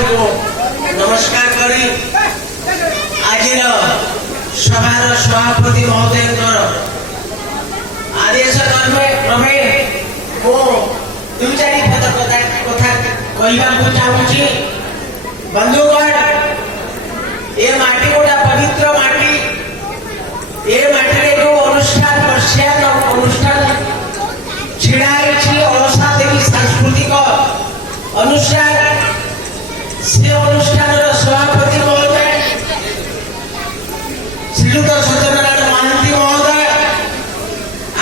को नमस्कार करी आज सभार सभापति महोदय आदेश क्रमे मु दुई चारि कथा कहवाक चाहूँगी। बंधुगण ये माटी गोटा पवित्र माटी ये माटी जो अनुष्ठान अनुष्ठान छिड़ाई अलसा देवी सांस्कृतिक अनुष्ठान से अनुष्ठान सभापति महोदय श्रीयुत सत्यनारायण महांती महोदय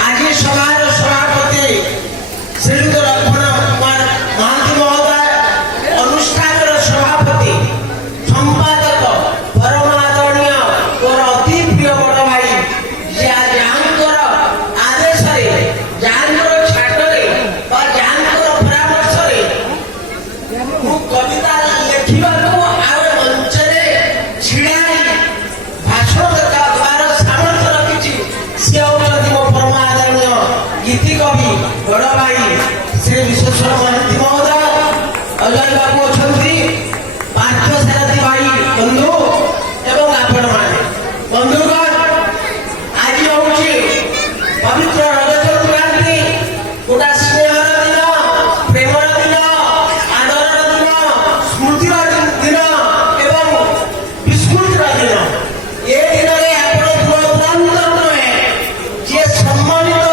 आज सभार सभापति श्रीयुत लक्ष्मण कुमार महांती महोदय अनुष्ठान सभापति संपादक परम आदरणीय और अति प्रिय बड़ भाई जहाँकर आदेश जहाँकर छाटरे जहाँकर परामर्श कविता लिखा मंच छिड़ाई भाषण देवार सामर्थ्य रखी सी हूँ मो परम आदरणीय गीति कवि बड़ भाई श्री विश्वेश्वर महांती महोदय अजय बाबू अच्छा पार्थसारथी भाई बंधु एवं आपण मैंने बंधुगण आज हूँ पवित्र रज संक्रांति गोटा स्नेहर दिन प्रेमर दिन आदर दिन स्मृतिर दिन एवं विस्मृतिर दिन ये दिन में आप तुरंत नुहे जी सम्मानित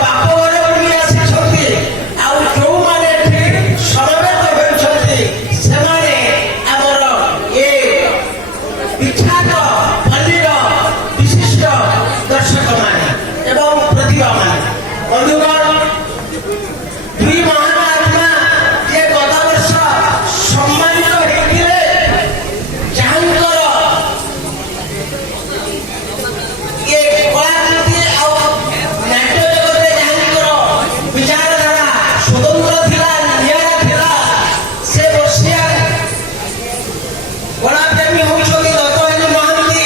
बाप घर बुली आसी जो मैंने समवेत होती ये विख्यात पल्लीर विशिष्ट दर्शक माने एवं प्रतिभा माने बंधुगण दुई महान आत्मा ये गत वर्ष सम्मानित होते जहाँकर ये कलाकृति नाट्य जगत जहाँकर विचारधारा स्वतंत्र थिला निरा थिला से बसिया कलाप्रेमी होती दत्तवाणी महांती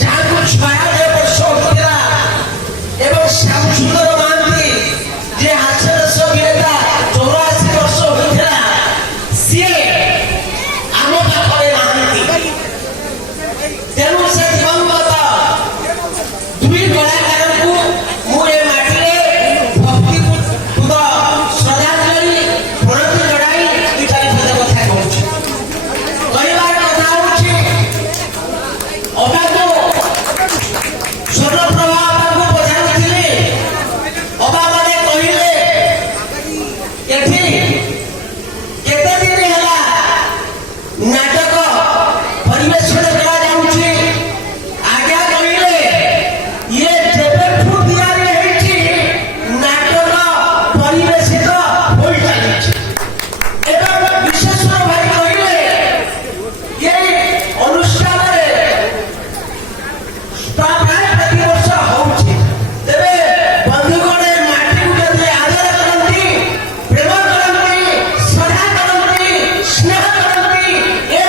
जहाँ को 96 वर्ष होता एवं श्याम सुंदर महांती जे हास्यरस अभिनेता 84 वर्ष होता सी आम पाखे नहांती तेणु से दिवंगत दुई कलाकार को मुझे माटी भक्तिपूत श्रद्धांजलि प्रणति जड़ाई दुई चारि पद कथा कहबार कथा हूँ अबाको स्वर्णप्रभा को पचारुले अबा मैंने कहले एठी केते दिन हैला नाटक परिवेषण करा जाउछि आज्ञा कहले ये जेबेठू दियारे हेछि नाटक परिवेषित होई जाइछि एवं विश्वेश्वर भाई कहले ये अनुष्ठान प्राय प्रति वर्ष होउछि तेरे बंधुगण माटी को जदि आदर करंती प्रेम करंती श्रद्धा करंती स्नेह करंती ए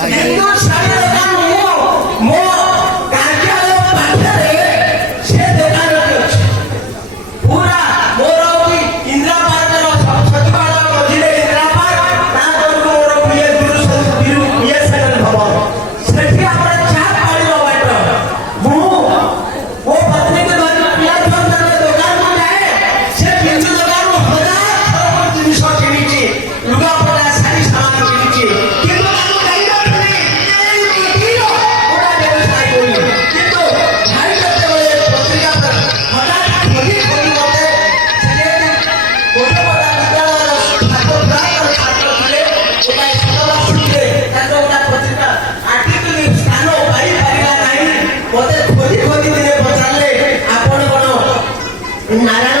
କିନ୍ତୁ ଶାଢ଼ୀ ଦୋକାନ ମୋ କାର୍ଯ୍ୟାଳୟ ପାଖରେ ସେ ଦୋକାନଟି ଅଛି। ପୁରା ମୋର ହଉଛି ଇନ୍ଦିରା ପାର୍କର ସଚିବାଳୟ ମଝିରେ ଇନ୍ଦିରା ପାର୍କ, ତା ତଳକୁ ମୋର ବିଏସ୍ଏନ୍ଏଲ୍ ଭବନ। ସେଠି ଆମର ଚା ପାଣିର ବାଟ। ମୁଁ ମୋ ପତ୍ନୀକୁ ଧରି ପିଆଜ ଦୋକାନକୁ ଯାଏ। ସେ ପିଞ୍ଚୁ ଦୋକାନରୁ ହଜାର ଥର ଜିନିଷ କିଣିଛି, ଲୁଗାପଟା ଶାଢ଼ୀ ସାମାନ କିଣିଛି, କିନ୍ତୁ ତାକୁ କହିନଥିଲି ଏଇ ବୁଦ୍ଧିର ଗୋଟା ବ୍ୟବସାୟ ବୋଲି। କିନ୍ତୁ ଭାଇ ଯେତେବେଳେ ପତ୍ରିକା ହଠାତ୍ ଖୋଲି ଖୋଲି ମତେ ଗୋଟେ ବଡ ବିଦ୍ୟାଳୟର ଛାତ୍ର ଥିଲେ, ଗୋଟାଏ ଶତବାର୍ଷିକୀରେ ତାଙ୍କ ଗୋଟା ପତ୍ରିକା ଆର୍ଟିକଲ ସ୍ଥାନ ପାଇପାରିଲା ନାହିଁ। ମତେ ଖୋଲି ଖୋଲି ଦିନେ ପଚାରିଲେ ଆପଣ କଣ ନାରାୟଣ